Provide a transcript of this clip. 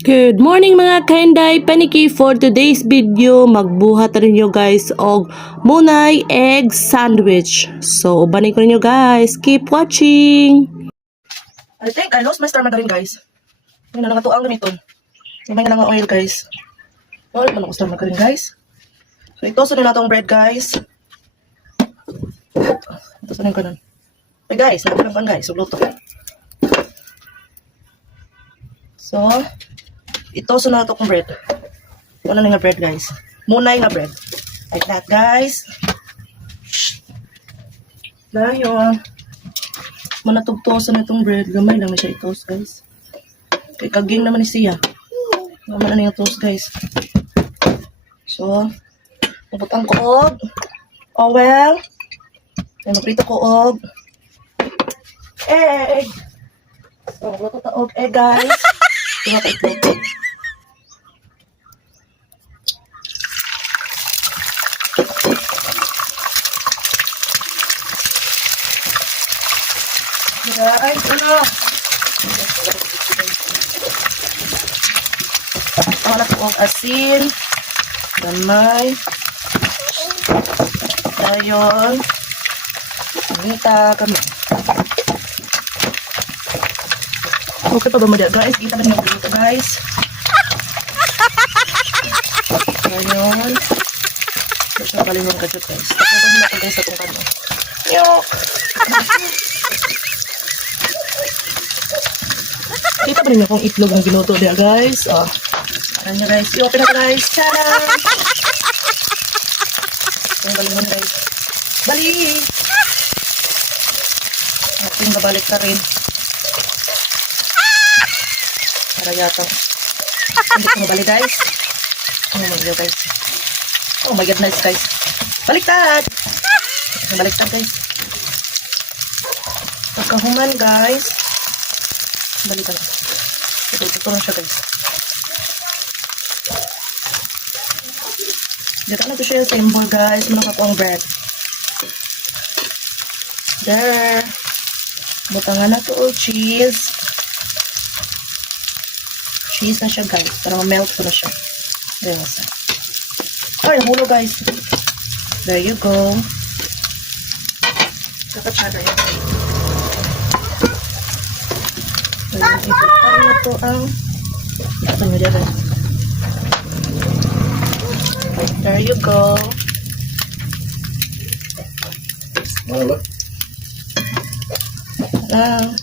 Good morning mga kainday, paniki for today's video. Magbuhat rin nyo guys og munay egg sandwich. So, ubanin ko rin nyo guys. Keep watching. I think I lost my star margarine guys. May na ang gamiton. May nga oil guys. Wala man ako star margarine guys. So ito sa nila tong bread guys. Ito sa nang kanon. Hey guys, nakalang guys, so luto. So, ito sa nato kong bread. Wala na nga bread guys. Munay nga bread. Like that guys. Dayon. Manatugtosan na itong bread. Gamay lang na siya i-toast guys. Kay kaging naman ni siya. Naman na yung toast guys. So, mabutang ko og oil. Ay maprito ko og egg. So, magluto ta og egg guys. Ito na ka-itlog. Guys, ano? Wala ko ang asin. Gamay. Dayon. Minta kami. Okay pa ba mo dyan guys? Kita ba niyo dito guys? Dayon. Ito siya kalimang kajut guys. Tapos ba natin guys sa itong kano? Yok! Kita pa rin akong itlog ang ginuto diya guys. Oh. Ayan nyo guys. I-open na guys. Tara! Yung balingon guys. Bali! Ating babalik ka rin. Para yata. Hindi ko mabalik guys. Oh my god guys. Oh my god nice guys. Baliktad! Baliktad guys. Pagkahuman guys. Balikan. Ito lang siya guys. Dito na ito siya sa symbol guys. Manaka po ang bread. There. Butangan na ito o cheese. Cheese na siya guys. Para ma-melt ko na siya. There na siya. Ay, nahulog guys. There you go. Kakatsada yan. Iputan na ito ang ito nyo dyan. There you go. Wow.